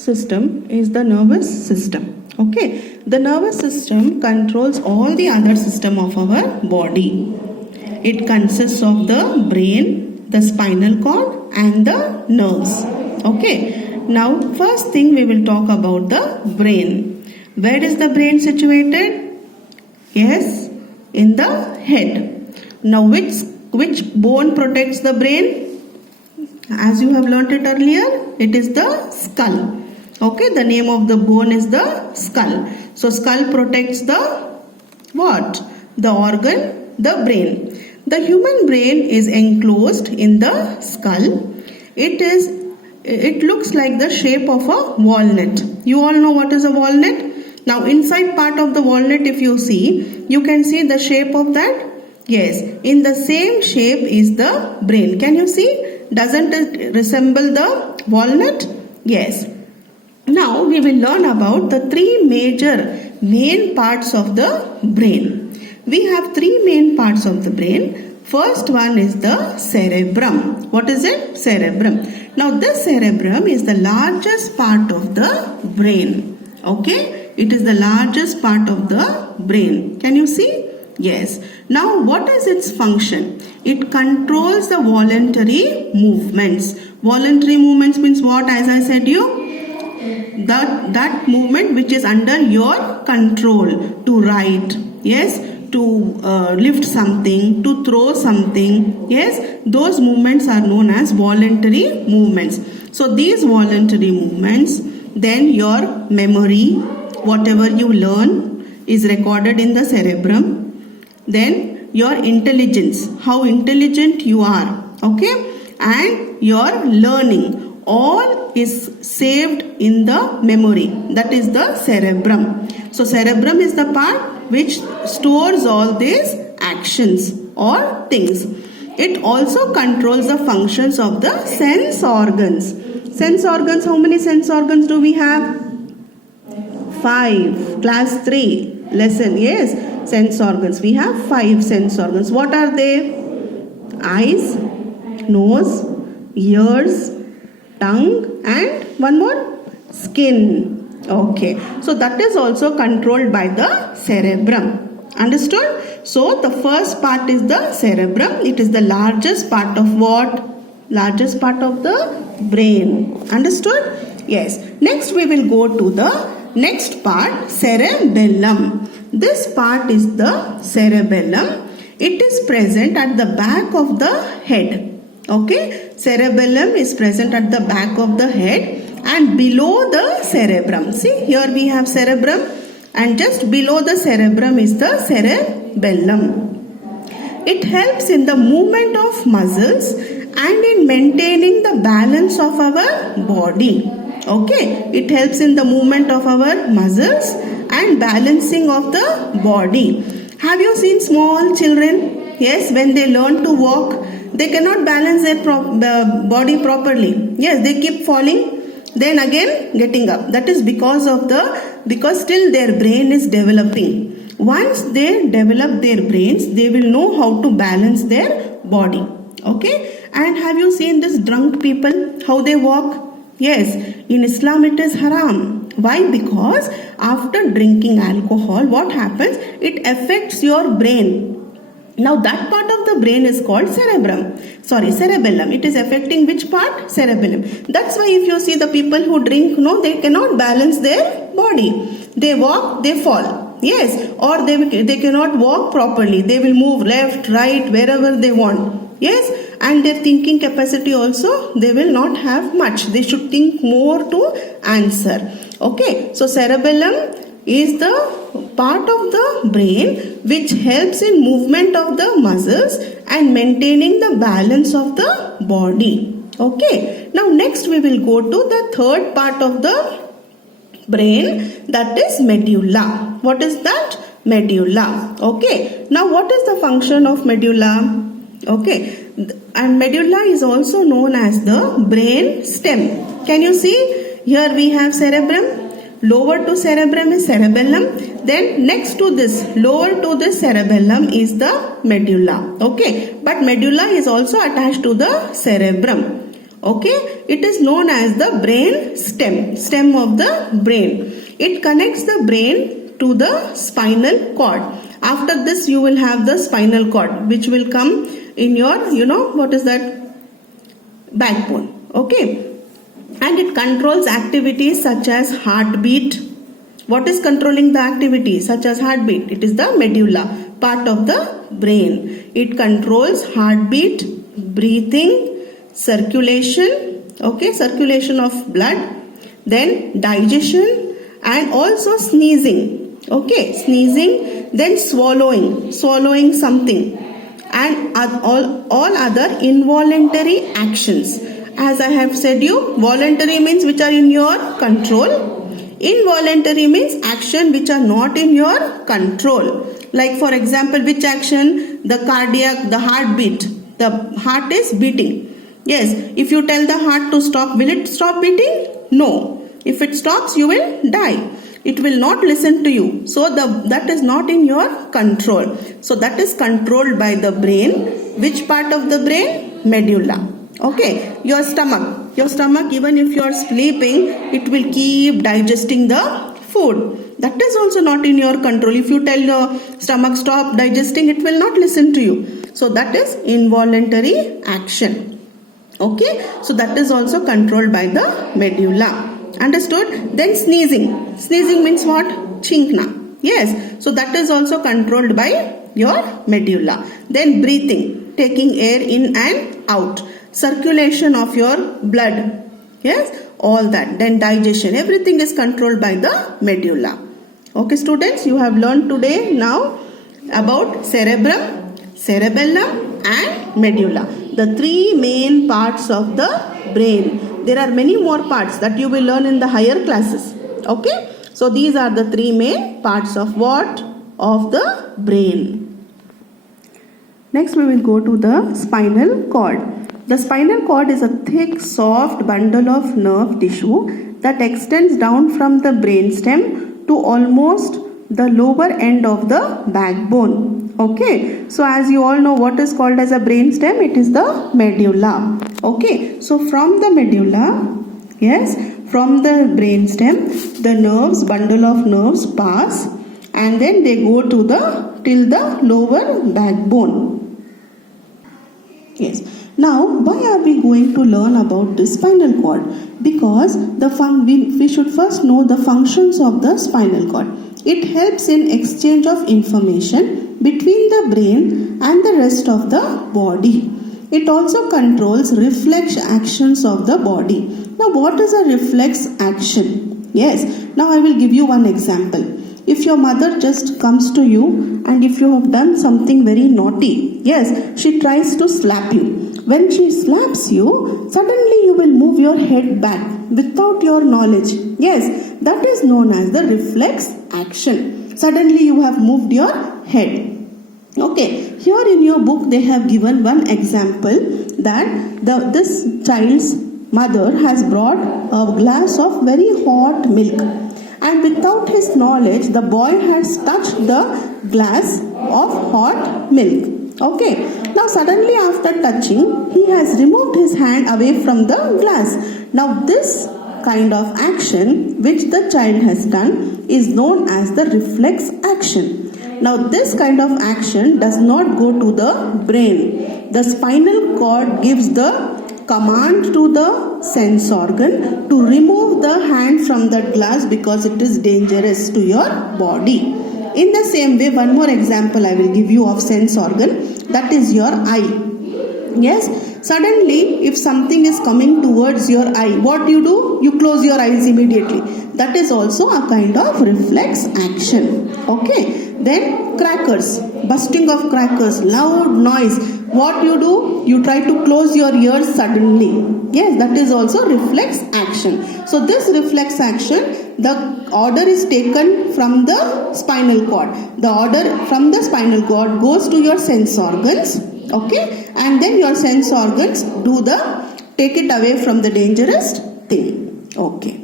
system is the nervous system. Okay, the nervous system controls all the other system of our body. It consists of the brain, the spinal cord and the nerves. Okay, now first thing we will talk about the brain. Where is the brain situated? Yes, in the head. Now which bone protects the brain? As you have learnt it earlier, it is the skull. Okay, the name of the bone is the skull. So skull protects the what? The organ, the brain. The human brain is enclosed in the skull. It looks like the shape of a walnut. You all know what is a walnut? Now inside part of the walnut, if you see, you can see the shape of that. Yes, in the same shape is the brain. Can you see? Doesn't it resemble the walnut? Yes. Now we will learn about the three main parts of the brain. We have three main parts of the brain. First one is the cerebrum. What is it? Cerebrum. Now this cerebrum is the largest part of the brain. Okay? It is the largest part of the brain. Can you see? Yes. Now what is its function? It controls the voluntary movements. Voluntary movements means what? As I said you, that movement which is under your control, to write, yes, to lift something, to throw something, yes, those movements are known as voluntary movements. So these voluntary movements, then your memory, whatever you learn is recorded in the cerebrum. Then your intelligence, how intelligent you are, okay, and your learning, all is saved in the memory, that is the cerebrum. So cerebrum is the part which stores all these actions or things. It also controls the functions of the sense organs. Sense organs, how many sense organs do we have? 5. Class 3 lesson, yes. Sense organs. We have 5 sense organs. What are they? Eyes, nose, ears, tongue and one more? Skin. Okay. So that is also controlled by the cerebrum. Understood? So the first part is the cerebrum. It is the largest part of what? Largest part of the brain. Understood? Yes. Next we will go to the next part, cerebellum. This part is the cerebellum. It is present at the back of the head. Okay, cerebellum is present at the back of the head and below the cerebrum. See, here we have cerebrum and just below the cerebrum is the cerebellum. It helps in the movement of muscles and in maintaining the balance of our body. Okay, it helps in the movement of our muscles and balancing of the body. Have you seen small children? Yes, when they learn to walk, they cannot balance their body properly. Yes, they keep falling, then again getting up. That is because still their brain is developing. Once they develop their brains, they will know how to balance their body. Okay, and have you seen this drunk people, how they walk? Yes, in Islam it is haram. Why? Because after drinking alcohol, what happens? It affects your brain. Now that part of the brain is called cerebellum. It is affecting which part? Cerebellum. That's why if you see the people who drink, no, they cannot balance their body. They walk, they fall. Yes, or they cannot walk properly. They will move left, right, wherever they want. Yes, and their thinking capacity also, they will not have much. They should think more to answer. Okay, so cerebellum is the part of the brain which helps in movement of the muscles and maintaining the balance of the body. Okay, now next we will go to the third part of the brain, that is medulla. What is that? Medulla. Okay, now what is the function of medulla? Okay, and medulla is also known as the brain stem. Can you see? Here we have cerebrum. Lower to cerebrum is cerebellum. Then next to this, lower to this cerebellum is the medulla. Okay, but medulla is also attached to the cerebrum. Okay, it is known as the brain stem of the brain. It connects the brain to the spinal cord. After this you will have the spinal cord, which will come in your, what is that, backbone. Okay, and it controls activities such as heartbeat. What is controlling the activity such as heartbeat? It is the medulla, part of the brain. It controls heartbeat, breathing, circulation, okay, circulation of blood, then digestion, and also sneezing, okay, sneezing, then swallowing something, and all other involuntary actions. As I have said you, voluntary means which are in your control. Involuntary means action which are not in your control. Like for example, which action? The cardiac, the heartbeat. The heart is beating. Yes, if you tell the heart to stop, will it stop beating? No. If it stops, you will die. It will not listen to you. So that is not in your control. So that is controlled by the brain. Which part of the brain? Medulla. Okay, your stomach, even if you are sleeping, it will keep digesting the food. That is also not in your control. If you tell your stomach stop digesting, it will not listen to you. So that is involuntary action. Okay, so that is also controlled by the medulla. Understood? Then sneezing. Sneezing means what? Chinkna. Yes, so that is also controlled by your medulla. Then breathing, taking air in and out. Circulation of your blood, yes, all that. Then digestion, everything is controlled by the medulla. Okay students, you have learned today now about cerebrum, cerebellum and medulla, the three main parts of the brain. There are many more parts that you will learn in the higher classes. Okay, so these are the three main parts of what? Of the brain. Next we will go to the spinal cord. The spinal cord is a thick, soft bundle of nerve tissue that extends down from the brainstem to almost the lower end of the backbone. Okay, so as you all know, what is called as a brainstem? It is the medulla. Okay, so from the medulla, yes, from the brainstem, the nerves, bundle of nerves pass, and then they go to till the lower backbone. Yes. Now, why are we going to learn about the spinal cord? Because we should first know the functions of the spinal cord. It helps in exchange of information between the brain and the rest of the body. It also controls reflex actions of the body. Now, what is a reflex action? Yes, now I will give you one example. If your mother just comes to you and if you have done something very naughty, yes, she tries to slap you. When she slaps you, suddenly you will move your head back without your knowledge. Yes, that is known as the reflex action. Suddenly you have moved your head. Okay, here in your book they have given one example that this child's mother has brought a glass of very hot milk. And without his knowledge, the boy has touched the glass of hot milk. Okay, now suddenly after touching, he has removed his hand away from the glass. Now this kind of action which the child has done is known as the reflex action. Now this kind of action does not go to the brain. The spinal cord gives the command to the sense organ to remove the hand from that glass because it is dangerous to your body. In the same way, one more example I will give you of sense organ, that is your eye. Yes, suddenly if something is coming towards your eye, what do? You close your eyes immediately. That is also a kind of reflex action. Okay, then crackers, busting of crackers, loud noise. What do? You try to close your ears suddenly. Yes, that is also reflex action. So this reflex action, the order is taken from the spinal cord. The order from the spinal cord goes to your sense organs. Okay, and then your sense organs take it away from the dangerous thing. Okay.